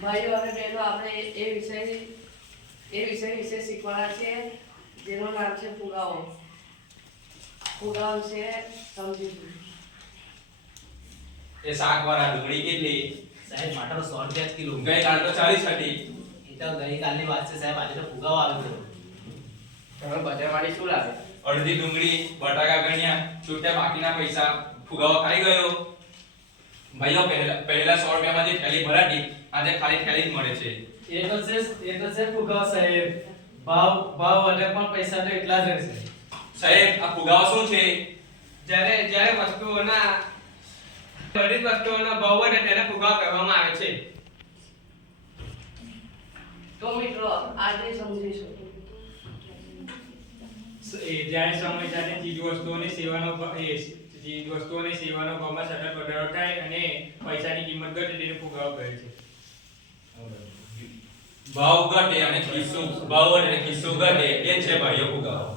ભાઈઓ અને બહેનો આપણે એ વિષય વિશે શીખવાના છે જેનું નામ છે ફુગાવો. ફુગાવો વિશે સમજીશું. એ શાકવાળા ડુંગળી કેટલી? સાહેબ મટર 100 રૂપિયા કિલો. ગઈ કાલ તો 40 હતી. એ તો ગઈકાલની વાત છે સાહેબ, આજે તો ફુગાવો આવ્યો હતો. તમે બજારવાળી શું લાવે? અડધી ડુંગળી બટાકા ગણ્યા, છૂટ્યા બાકીના પૈસા. ફુગાવો ખાઈ ગયો. ભાઈઓ પહેલા 100 રૂપિયામાંથી થેલી ભરાતી, આજે ખાલી થેલી જ મળે છે. એ તો છે ફુગાવો સાહેબ. ભાવ વધે પણ પૈસા તો એટલા જ રહેશે. સાહેબ આ ફુગાવો શું છે? જ્યારે વસ્તુઓના બધી જ વસ્તુઓના ભાવ વધે તેને ફુગાવો કહેવામાં આવે છે. તો મિત્રો આજે સમજીશું. જ્યારે સમય સાથે ચીજ વસ્તુઓની સેવાનો ભાવમાં સતત વધારો થાય અને પૈસાની કિંમત ઘટે તેને ફુગાવો કહે છે. ભાવ ઘટે અને ખિસ્સો ભાવ વધે ખિસ્સો ઘટે, એ છે ભાઈઓ ફુગાવો.